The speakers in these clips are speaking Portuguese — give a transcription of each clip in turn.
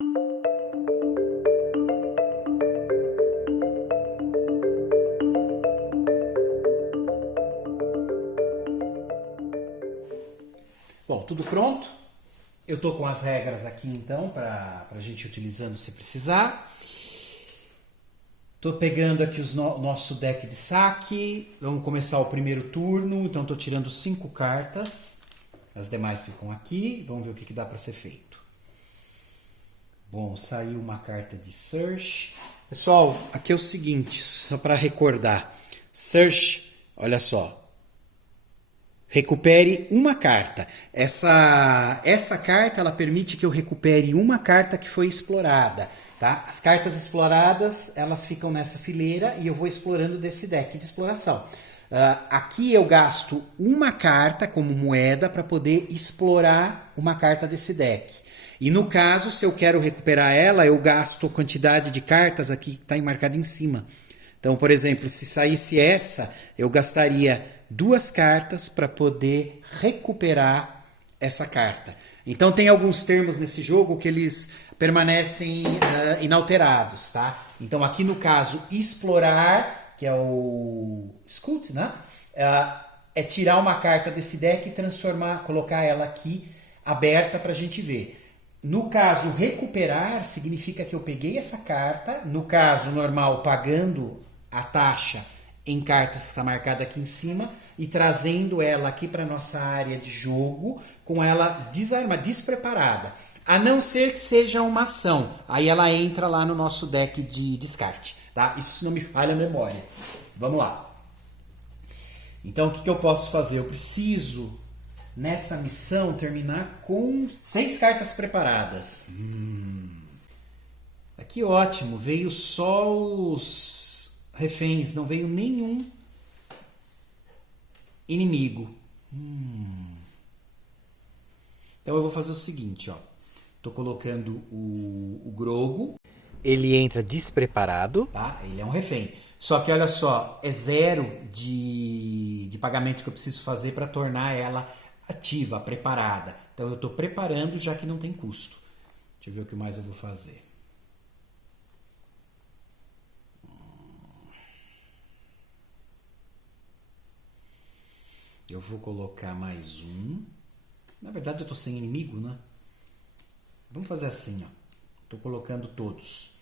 Bom, tudo pronto. Eu estou com as regras aqui então para a gente ir utilizando se precisar. Estou pegando aqui o nosso deck de saque. Vamos começar o primeiro turno. Então estou tirando 5 cartas. As demais ficam aqui. Vamos ver o que dá para ser feito. Bom, saiu uma carta de Search. Pessoal, aqui é o seguinte, só para recordar. Search, olha só. Recupere uma carta. Essa carta ela permite que eu recupere uma carta que foi explorada. Tá? As cartas exploradas elas ficam nessa fileira e eu vou explorando desse deck de exploração. Aqui eu gasto uma carta como moeda para poder explorar uma carta desse deck. E no caso, se eu quero recuperar ela, eu gasto a quantidade de cartas aqui que está marcada em cima. Então, por exemplo, se saísse essa, eu gastaria 2 cartas para poder recuperar essa carta. Então tem alguns termos nesse jogo que eles permanecem inalterados, tá? Então aqui no caso, explorar, que é o Scout, né? É tirar uma carta desse deck e transformar, colocar ela aqui aberta para a gente ver. No caso, recuperar significa que eu peguei essa carta, no caso normal, pagando a taxa em cartas que está marcada aqui em cima e trazendo ela aqui para nossa área de jogo com ela despreparada. A não ser que seja uma ação. Aí ela entra lá no nosso deck de descarte. Tá? Isso se não me falha a memória. Vamos lá. Então o que eu posso fazer? Eu preciso, nessa missão, terminar com 6 cartas preparadas. Aqui ótimo. Veio só os reféns, não veio nenhum inimigo. Então eu vou fazer o seguinte, ó. Tô colocando o Grogo. Ele entra despreparado, tá? Ele é um refém. Só que olha só, é 0 de pagamento que eu preciso fazer para tornar ela ativa, preparada. Então eu tô preparando já que não tem custo. Deixa eu ver o que mais eu vou fazer. Eu vou colocar mais um. Na verdade eu estou sem inimigo, né? Vamos fazer assim, ó. Estou colocando todos.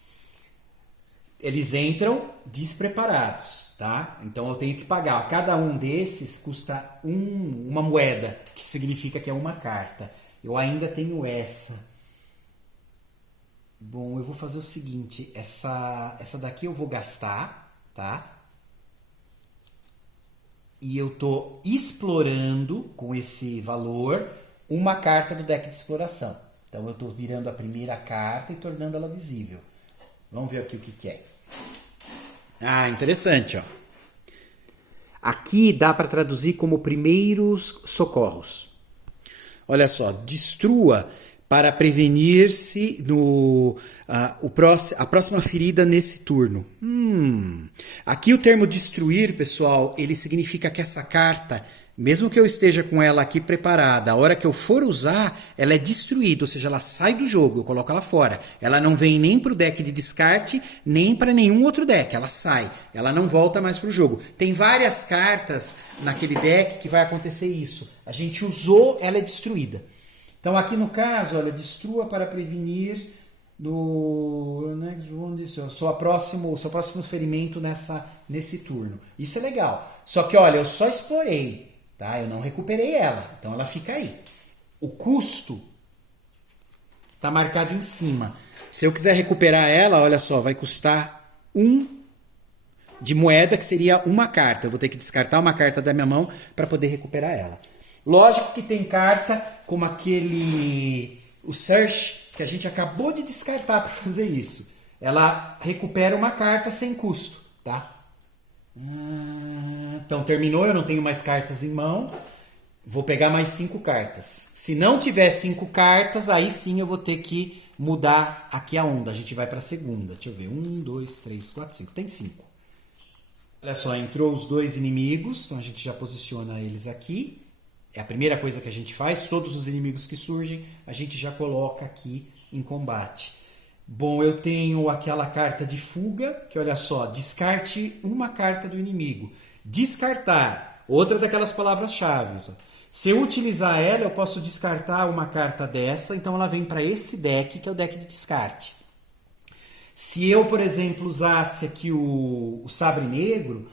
Eles entram despreparados, tá? Então eu tenho que pagar. Cada um desses custa uma moeda, que significa que é uma carta. Eu ainda tenho essa. Bom, eu vou fazer o seguinte. Essa daqui eu vou gastar, tá? E eu estou explorando com esse valor uma carta do deck de exploração. Então eu estou virando a primeira carta e tornando ela visível. Vamos ver aqui o que é. Ah, interessante, ó. Aqui dá para traduzir como primeiros socorros. Olha só, destrua para prevenir-se a próxima ferida nesse turno. Aqui o termo destruir, pessoal, ele significa que essa carta, mesmo que eu esteja com ela aqui preparada, a hora que eu for usar, ela é destruída, ou seja, ela sai do jogo, eu coloco ela fora. Ela não vem nem para o deck de descarte, nem para nenhum outro deck, ela sai, ela não volta mais para o jogo. Tem várias cartas naquele deck que vai acontecer isso. A gente usou, ela é destruída. Então aqui no caso, olha, destrua para prevenir no next round, o seu próximo ferimento nesse turno. Isso é legal. Só que olha, eu só explorei, tá? Eu não recuperei ela, então ela fica aí. O custo está marcado em cima. Se eu quiser recuperar ela, olha só, vai custar 1 de moeda, que seria uma carta. Eu vou ter que descartar uma carta da minha mão para poder recuperar ela. Lógico que tem carta como o Search, que a gente acabou de descartar para fazer isso. Ela recupera uma carta sem custo, tá? Então terminou, eu não tenho mais cartas em mão. Vou pegar mais 5 cartas. Se não tiver 5 cartas, aí sim eu vou ter que mudar aqui a onda. A gente vai para a segunda. Deixa eu ver. 1, 2, 3, 4, 5. Tem 5. Olha só, entrou os 2 inimigos. Então a gente já posiciona eles aqui. É a primeira coisa que a gente faz. Todos os inimigos que surgem, a gente já coloca aqui em combate. Bom, eu tenho aquela carta de fuga, que olha só, descarte uma carta do inimigo. Descartar, outra daquelas palavras-chave. Se eu utilizar ela, eu posso descartar uma carta dessa, então ela vem para esse deck, que é o deck de descarte. Se eu, por exemplo, usasse aqui o Sabre Negro,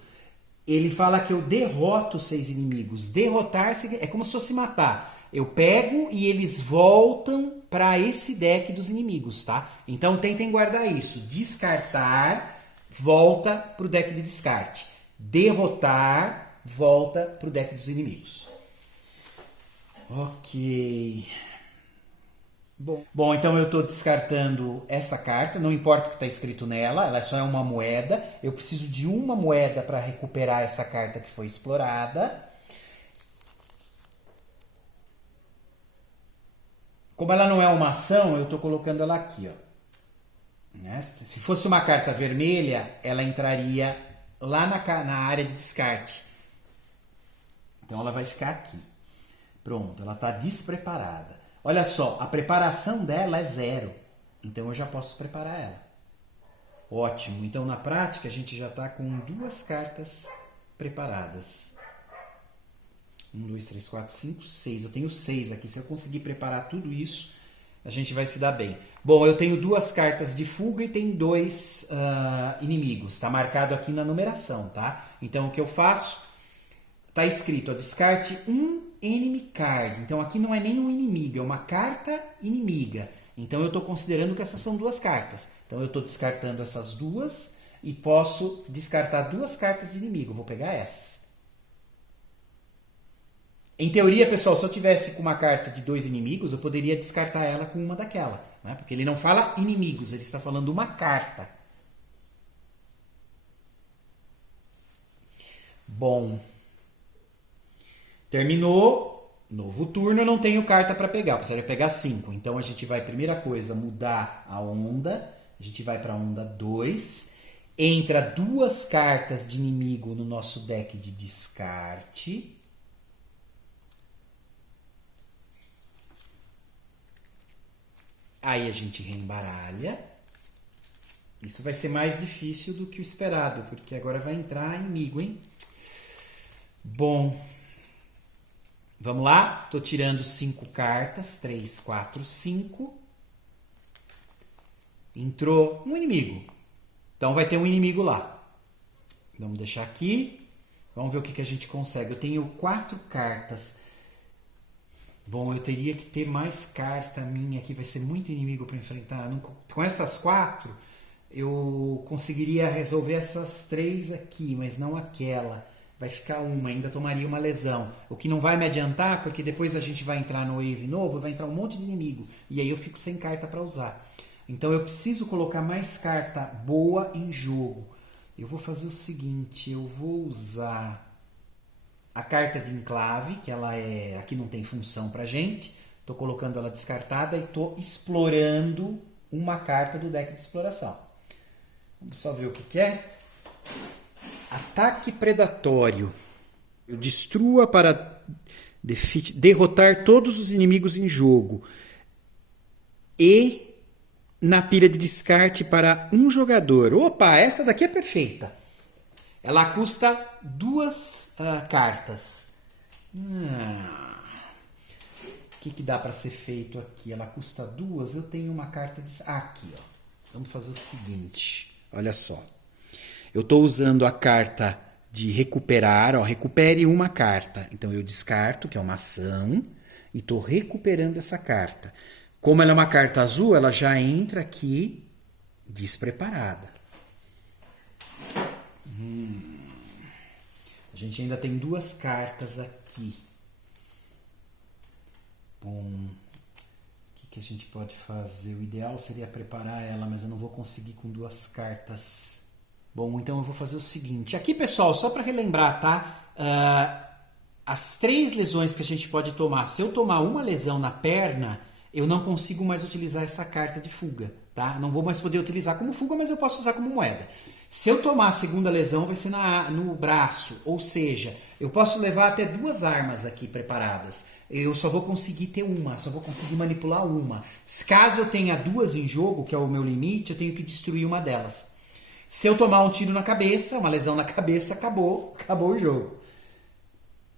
ele fala que eu derroto 6 inimigos. Derrotar é como se fosse matar. Eu pego e eles voltam para esse deck dos inimigos, tá? Então tentem guardar isso. Descartar, volta para o deck de descarte. Derrotar, volta para o deck dos inimigos. Ok. Bom, então eu estou descartando essa carta, não importa o que está escrito nela, ela só é uma moeda. Eu preciso de uma moeda para recuperar essa carta que foi explorada. Como ela não é uma ação, eu estou colocando ela aqui. Ó. Né? Se fosse uma carta vermelha, ela entraria lá na área de descarte. Então ela vai ficar aqui. Pronto, ela está despreparada. Olha só, a preparação dela é 0. Então eu já posso preparar ela. Ótimo. Então na prática a gente já está com 2 cartas preparadas. 1, 2, 3, 4, 5, 6. Eu tenho 6 aqui. Se eu conseguir preparar tudo isso, a gente vai se dar bem. Bom, eu tenho 2 cartas de fuga e tenho 2 inimigos. Está marcado aqui na numeração, tá? Então o que eu faço? Está escrito, ó, descarte um enemy card. Então aqui não é nem um inimigo, é uma carta inimiga. Então eu estou considerando que essas são 2 cartas. Então eu estou descartando essas 2 e posso descartar 2 cartas de inimigo. Vou pegar essas. Em teoria, pessoal, se eu tivesse com uma carta de 2 inimigos, eu poderia descartar ela com uma daquela. Né? Porque ele não fala inimigos, ele está falando uma carta. Bom... Terminou, novo turno, eu não tenho carta para pegar, eu precisaria pegar 5. Então a gente vai, primeira coisa, mudar a onda. A gente vai para a onda 2. Entra 2 cartas de inimigo no nosso deck de descarte. Aí a gente reembaralha. Isso vai ser mais difícil do que o esperado, porque agora vai entrar inimigo, hein? Bom... Vamos lá? Estou tirando 5 cartas. 3, 4, 5. Entrou um inimigo. Então vai ter um inimigo lá. Vamos deixar aqui. Vamos ver o que a gente consegue. Eu tenho 4 cartas. Bom, eu teria que ter mais carta minha aqui. Vai ser muito inimigo para enfrentar. Com essas 4, eu conseguiria resolver essas 3 aqui, mas não aquela. Vai ficar uma, ainda tomaria uma lesão. O que não vai me adiantar, porque depois a gente vai entrar no wave novo, vai entrar um monte de inimigo. E aí eu fico sem carta para usar. Então eu preciso colocar mais carta boa em jogo. Eu vou fazer o seguinte, eu vou usar a carta de enclave, que ela é aqui não tem função pra gente. Estou colocando ela descartada e estou explorando uma carta do deck de exploração. Vamos só ver o que é. Ataque predatório. Eu destrua para derrotar todos os inimigos em jogo. E na pilha de descarte para um jogador. Opa, essa daqui é perfeita. Ela custa 2 cartas. O que dá para ser feito aqui? Ela custa 2. Eu tenho uma carta de... aqui, ó. Vamos fazer o seguinte. Olha só. Eu estou usando a carta de recuperar, ó, recupere uma carta. Então eu descarto, que é uma ação, e estou recuperando essa carta. Como ela é uma carta azul, ela já entra aqui despreparada. A gente ainda tem 2 cartas aqui. Bom, o que a gente pode fazer? O ideal seria preparar ela, mas eu não vou conseguir com 2 cartas. Bom, então eu vou fazer o seguinte. Aqui, pessoal, só para relembrar, tá? As 3 lesões que a gente pode tomar. Se eu tomar uma lesão na perna, eu não consigo mais utilizar essa carta de fuga, tá? Não vou mais poder utilizar como fuga, mas eu posso usar como moeda. Se eu tomar a segunda lesão, vai ser no braço, ou seja, eu posso levar até 2 armas aqui preparadas. Eu só vou conseguir ter uma, só vou conseguir manipular uma. Caso eu tenha 2 em jogo, que é o meu limite, eu tenho que destruir uma delas. Se eu tomar um tiro na cabeça, uma lesão na cabeça, acabou o jogo.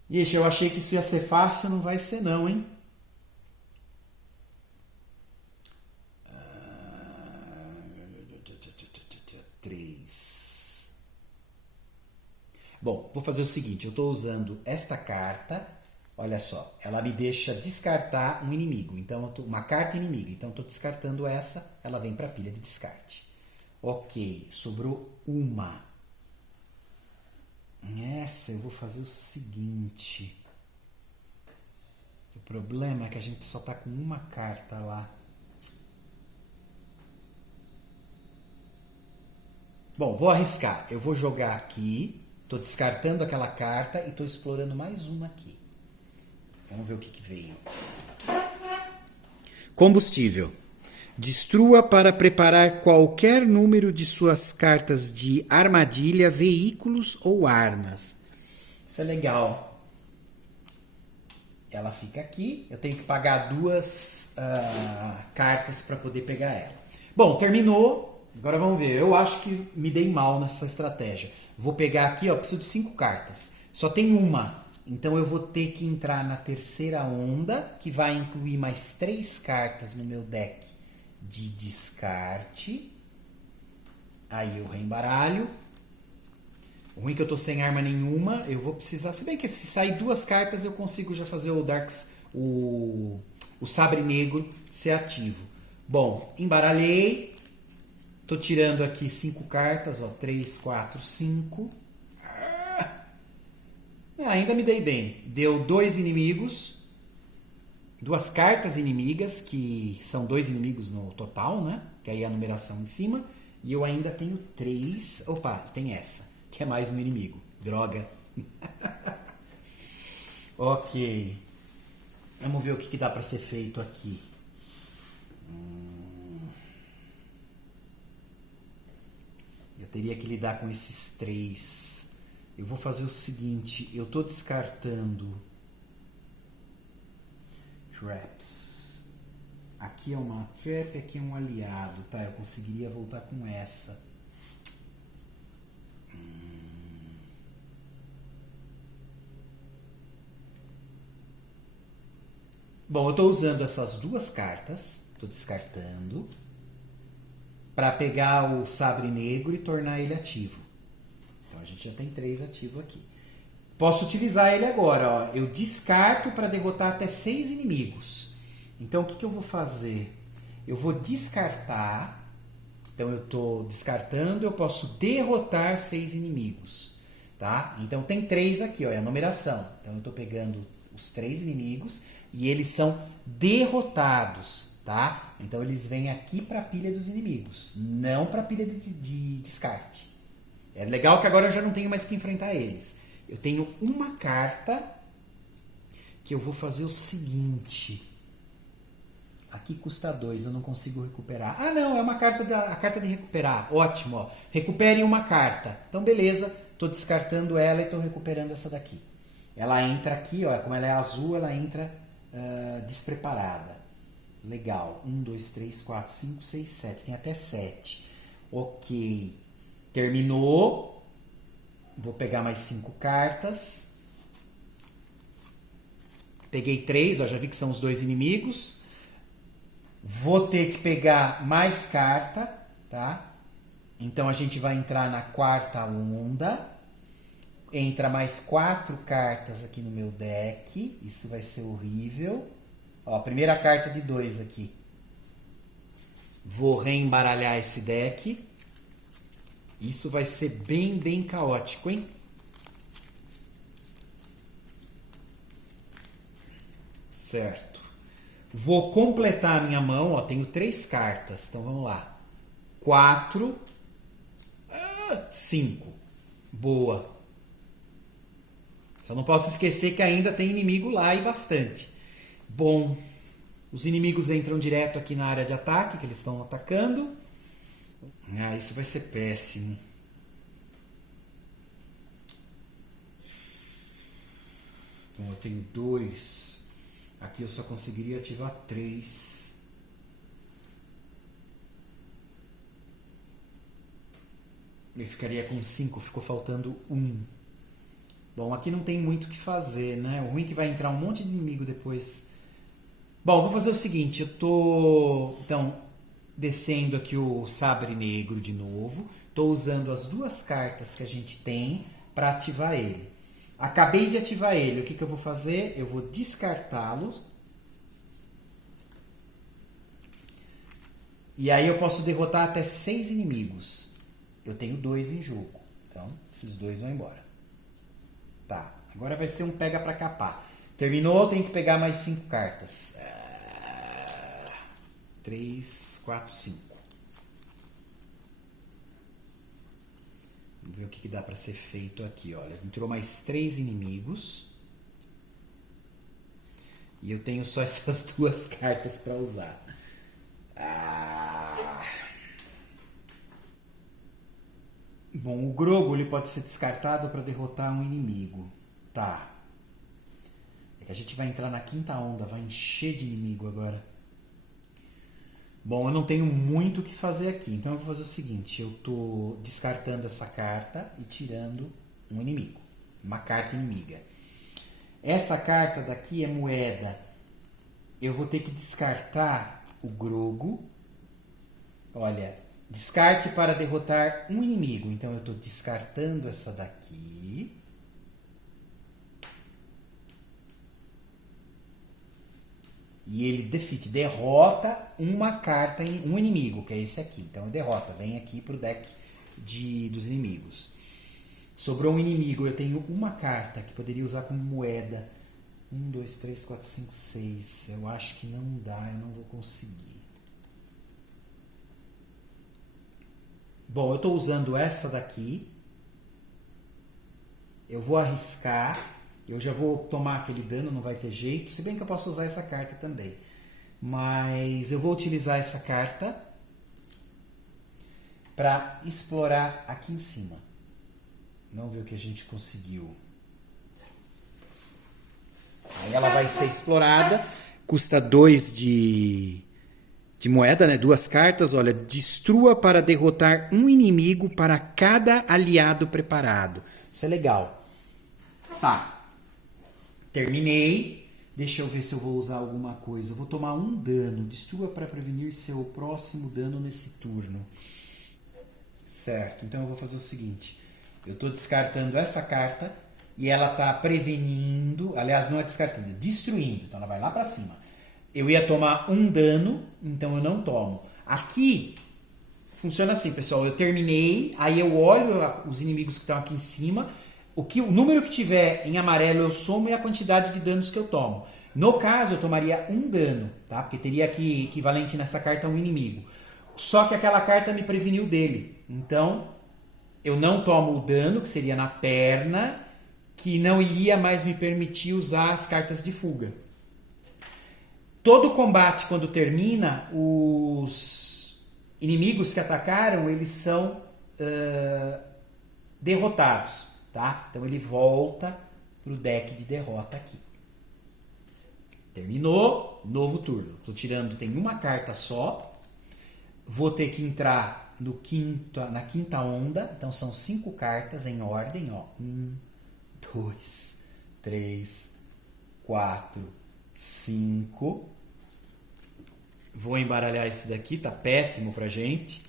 Ixi, eu achei que isso ia ser fácil, não vai ser não, hein? Bom, vou fazer o seguinte, eu estou usando esta carta, olha só, ela me deixa descartar um inimigo, então uma carta inimiga, então eu estou descartando essa, ela vem para a pilha de descarte. Ok, sobrou uma. Essa eu vou fazer o seguinte, o problema é que a gente só está com uma carta lá. Bom, vou arriscar, eu vou jogar aqui. Estou descartando aquela carta e estou explorando mais uma aqui. Vamos ver o que veio. Combustível. Destrua para preparar qualquer número de suas cartas de armadilha, veículos ou armas. Isso é legal. Ela fica aqui. Eu tenho que pagar 2 cartas para poder pegar ela. Bom, terminou. Agora vamos ver. Eu acho que me dei mal nessa estratégia. Vou pegar aqui, ó, preciso de 5 cartas. Só tem uma. Então eu vou ter que entrar na terceira onda, que vai incluir mais 3 cartas no meu deck de descarte. Aí eu reembaralho. O ruim é que eu tô sem arma nenhuma. Eu vou precisar... Se bem que se sair 2 cartas, eu consigo já fazer o Sabre Negro ser ativo. Bom, embaralhei. Tô tirando aqui 5 cartas, ó, 3, 4, 5. Ainda me dei bem. Deu 2 inimigos, 2 cartas inimigas, que são 2 inimigos no total, né? Que aí é a numeração em cima. E eu ainda tenho 3. Opa, tem essa, que é mais um inimigo. Droga. Ok. Vamos ver o que dá para ser feito aqui. Eu teria que lidar com esses 3. Eu vou fazer o seguinte, eu estou descartando traps. Aqui é uma trap, aqui é um aliado, tá? Eu conseguiria voltar com essa. Bom, eu estou usando essas 2 cartas, estou descartando, para pegar o Sabre Negro e tornar ele ativo. Então a gente já tem 3 ativos aqui. Posso utilizar ele agora, ó. Eu descarto para derrotar até 6 inimigos. Então o que eu vou fazer? Eu vou descartar. Então eu estou descartando, eu posso derrotar 6 inimigos. Tá? Então tem 3 aqui, ó, é a numeração. Então eu estou pegando os 3 inimigos e eles são derrotados. Tá? Então eles vêm aqui para a pilha dos inimigos, não para a pilha de descarte. É legal que agora eu já não tenho mais que enfrentar eles. Eu tenho uma carta que eu vou fazer o seguinte. Aqui custa 2, eu não consigo recuperar. Ah, não, é uma carta a carta de recuperar. Ótimo, ó. Recupere uma carta. Então, beleza, estou descartando ela e estou recuperando essa daqui. Ela entra aqui, ó, como ela é azul, ela entra despreparada. Legal. 1, 2, 3, 4, 5, 6, 7. Tem até 7. Ok. Terminou. Vou pegar mais 5 cartas. Peguei 3, ó, já vi que são os 2 inimigos. Vou ter que pegar mais carta, tá? Então a gente vai entrar na quarta onda. Entra mais 4 cartas aqui no meu deck. Isso vai ser horrível. Ó, primeira carta de 2 aqui. Vou reembaralhar esse deck. Isso vai ser bem, bem caótico, hein? Certo. Vou completar a minha mão. Ó, tenho 3 cartas. Então vamos lá. 4. 5. Boa. Só não posso esquecer que ainda tem inimigo lá e bastante. Bom, Os inimigos entram direto aqui na área de ataque, que eles estão atacando. Ah, isso vai ser péssimo. Bom, eu tenho 2. Aqui eu só conseguiria ativar 3. Eu ficaria com 5, ficou faltando 1. Bom, aqui não tem muito o que fazer, né? O ruim é que vai entrar um monte de inimigo depois. Bom, vou fazer o seguinte, eu tô então descendo aqui o Sabre Negro de novo. Tô usando as 2 cartas que a gente tem para ativar ele. Acabei de ativar ele, o que eu vou fazer? Eu vou descartá-lo. E aí eu posso derrotar até 6 inimigos. Eu tenho 2 em jogo. Então, esses 2 vão embora. Tá, agora vai ser um pega pra capar. Terminou, tem que pegar mais 5 cartas. 3, 4, 5. Vamos ver o que dá pra ser feito aqui. Olha, entrou mais 3 inimigos. E eu tenho só essas 2 cartas pra usar. Bom, o Grogo ele pode ser descartado para derrotar um inimigo. Tá. É que a gente vai entrar na 5ª onda, vai encher de inimigo agora. Bom, eu não tenho muito o que fazer aqui, então eu vou fazer o seguinte. Eu tô descartando essa carta e tirando um inimigo. Uma carta inimiga. Essa carta daqui é moeda. Eu vou ter que descartar o Grogo. Olha, descarte para derrotar um inimigo. Então eu estou descartando essa daqui. E ele derrota uma carta em um inimigo, que é esse aqui. Então derrota, vem aqui para o deck dos inimigos. Sobrou um inimigo, eu tenho uma carta que poderia usar como moeda. 1, 2, 3, 4, 5, 6. Eu acho que não dá, eu não vou conseguir. Bom, eu estou usando essa daqui. Eu vou arriscar. Eu já vou tomar aquele dano, não vai ter jeito. Se bem que eu posso usar essa carta também. Mas eu vou utilizar essa carta para explorar aqui em cima. Vamos ver o que a gente conseguiu. Aí ela vai ser explorada. Custa 2 de moeda, né? 2 cartas. Olha, destrua para derrotar um inimigo para cada aliado preparado. Isso é legal. Tá. Terminei. Deixa eu ver se eu vou usar alguma coisa. Eu vou tomar um dano. Destrua para prevenir seu próximo dano nesse turno. Certo. Então eu vou fazer o seguinte. Eu estou descartando essa carta e ela está prevenindo. Aliás, não é descartando, é destruindo. Então ela vai lá para cima. Eu ia tomar um dano, então eu não tomo. Aqui funciona assim, pessoal. Eu terminei, aí eu olho os inimigos que estão aqui em cima. O número que tiver em amarelo eu somo e a quantidade de danos que eu tomo. No caso, eu tomaria um dano, tá? Porque teria aqui equivalente nessa carta a um inimigo. Só que aquela carta me preveniu dele. Então, eu não tomo o dano, que seria na perna, que não iria mais me permitir usar as cartas de fuga. Todo combate, quando termina, os inimigos que atacaram, eles são derrotados. Tá? Então ele volta para o deck de derrota aqui. Terminou, novo turno. Estou tirando, tem uma carta só. Vou ter que entrar na 5ª onda. Então são 5 cartas em ordem. 1, 2, 3, 4, 5. Vou embaralhar isso daqui, tá péssimo pra gente.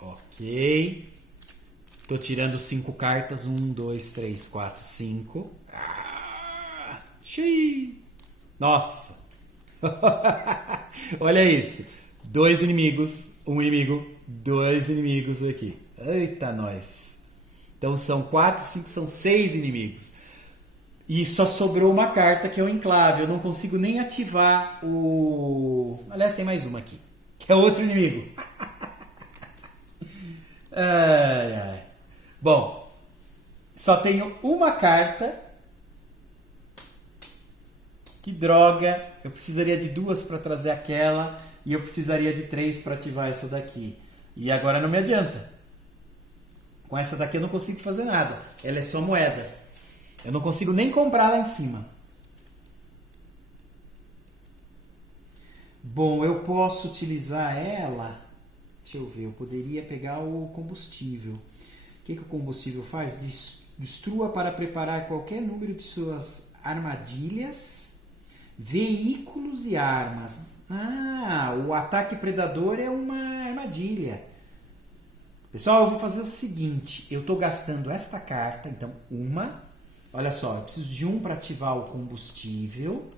Ok. Tô tirando 5 cartas. 1, 2, 3, 4, 5. Nossa. Olha isso. 2 inimigos. 1 inimigo. 2 inimigos aqui. Eita, nós. Então são 4, 5, são 6 inimigos. E só sobrou uma carta que é o enclave. Eu não consigo nem ativar o... Aliás, tem mais uma aqui. Que é outro inimigo. Ai, ai. Bom, só tenho uma carta. Que droga! Eu precisaria de 2 para trazer aquela e eu precisaria de 3 para ativar essa daqui. E agora não me adianta. Com essa daqui eu não consigo fazer nada. Ela é só moeda. Eu não consigo nem comprar lá em cima. Bom, eu posso utilizar ela. Deixa eu ver, eu poderia pegar o combustível. O que o combustível faz? Destrua para preparar qualquer número de suas armadilhas, veículos e armas. Ah, o ataque predador é uma armadilha. Pessoal, eu vou fazer o seguinte. Eu estou gastando esta carta, então uma. Olha só, eu preciso de 1 para ativar o combustível.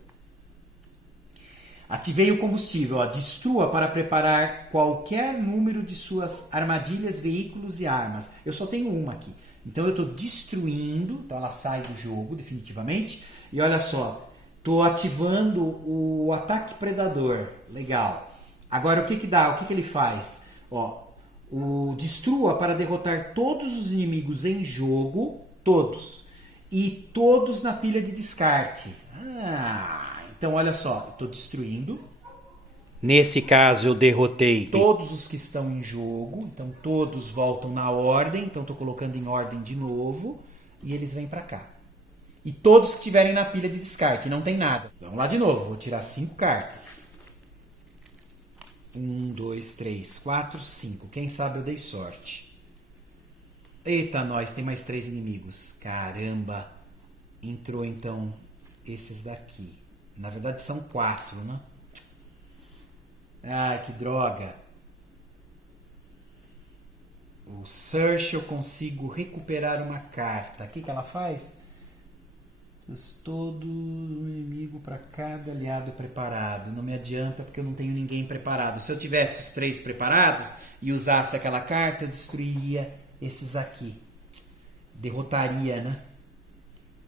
Ativei o combustível, ó, destrua para preparar qualquer número de suas armadilhas, veículos e armas. Eu só tenho uma aqui. Então eu estou destruindo, então ela sai do jogo definitivamente. E olha só, estou ativando o ataque predador. Legal. Agora o que que dá? O que que ele faz? Ó, o destrua para derrotar todos os inimigos em jogo, todos. E todos na pilha de descarte. Então, olha só, estou destruindo. Nesse caso, eu derrotei todos os que estão em jogo. Então, todos voltam na ordem. Então, estou colocando em ordem de novo. E eles vêm para cá. E todos que estiverem na pilha de descarte. Não tem nada. Vamos lá de novo. Vou tirar 5 cartas. 1, 2, 3, 4, 5. Quem sabe eu dei sorte. Eita, nós. Tem mais 3 inimigos. Caramba. Entrou, então, esses daqui. Na verdade são 4, né? Ah, que droga. O Search eu consigo recuperar uma carta. O que ela faz? Todo inimigo para cada aliado preparado. Não me adianta porque eu não tenho ninguém preparado. Se eu tivesse os 3 preparados e usasse aquela carta, eu destruiria esses aqui. Derrotaria, né?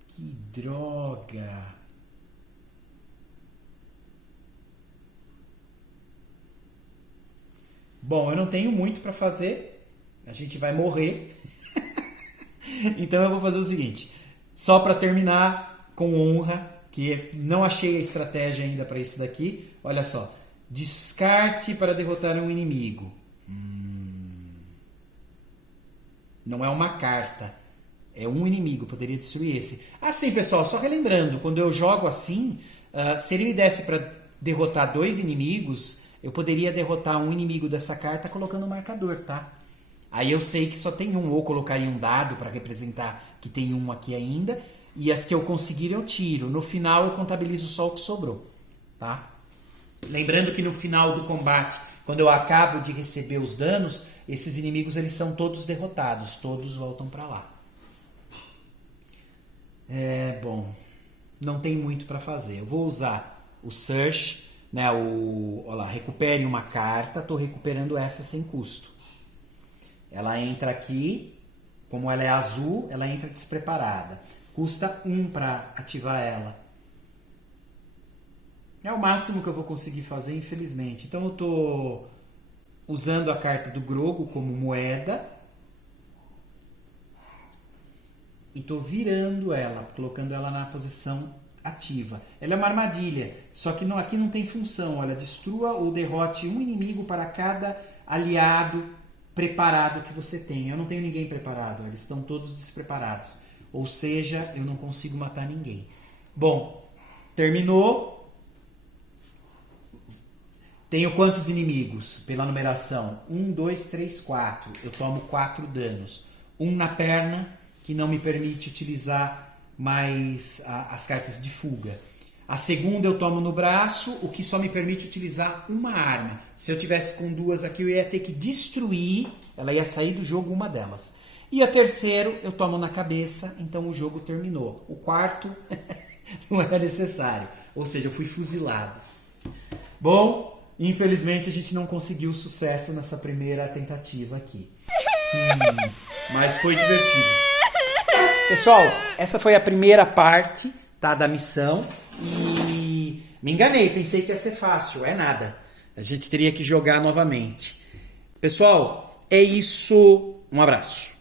Que droga. Bom, eu não tenho muito para fazer. A gente vai morrer. Então eu vou fazer o seguinte. Só para terminar com honra, que não achei a estratégia ainda para esse daqui. Olha só. Descarte para derrotar um inimigo. Não é uma carta. É um inimigo. Poderia destruir esse. Assim, pessoal, só relembrando. Quando eu jogo assim, se ele me desse para derrotar 2 inimigos... Eu poderia derrotar um inimigo dessa carta colocando um marcador, tá? Aí eu sei que só tem um, ou colocaria um dado para representar que tem um aqui ainda, e as que eu conseguir eu tiro. No final eu contabilizo só o que sobrou, tá? Lembrando que no final do combate, quando eu acabo de receber os danos, esses inimigos eles são todos derrotados, todos voltam para lá. Bom, não tem muito para fazer. Eu vou usar o Search, né, olha lá, recupere uma carta, estou recuperando essa sem custo. Ela entra aqui, como ela é azul, ela entra despreparada. Custa 1 para ativar ela. É o máximo que eu vou conseguir fazer, infelizmente. Então eu estou usando a carta do Grogo como moeda. E estou virando ela, colocando ela na posição ativa. Ela é uma armadilha, só que aqui não tem função. Olha, destrua ou derrote um inimigo para cada aliado preparado que você tem. Eu não tenho ninguém preparado, eles estão todos despreparados. Ou seja, eu não consigo matar ninguém. Bom, terminou. Tenho quantos inimigos pela numeração? 1, 2, 3, 4. Eu tomo 4 danos. 1 na perna, que não me permite utilizar mais as cartas de fuga. A segunda eu tomo no braço, o que só me permite utilizar uma arma. Se eu tivesse com 2 aqui, eu ia ter que destruir, ela ia sair do jogo uma delas. E a terceira eu tomo na cabeça, então o jogo terminou. O quarto não era necessário, ou seja, eu fui fuzilado. Bom, infelizmente a gente não conseguiu sucesso nessa primeira tentativa aqui. Mas foi divertido. Pessoal, essa foi a primeira parte, tá, da missão e me enganei, pensei que ia ser fácil, é nada. A gente teria que jogar novamente. Pessoal, é isso. Um abraço.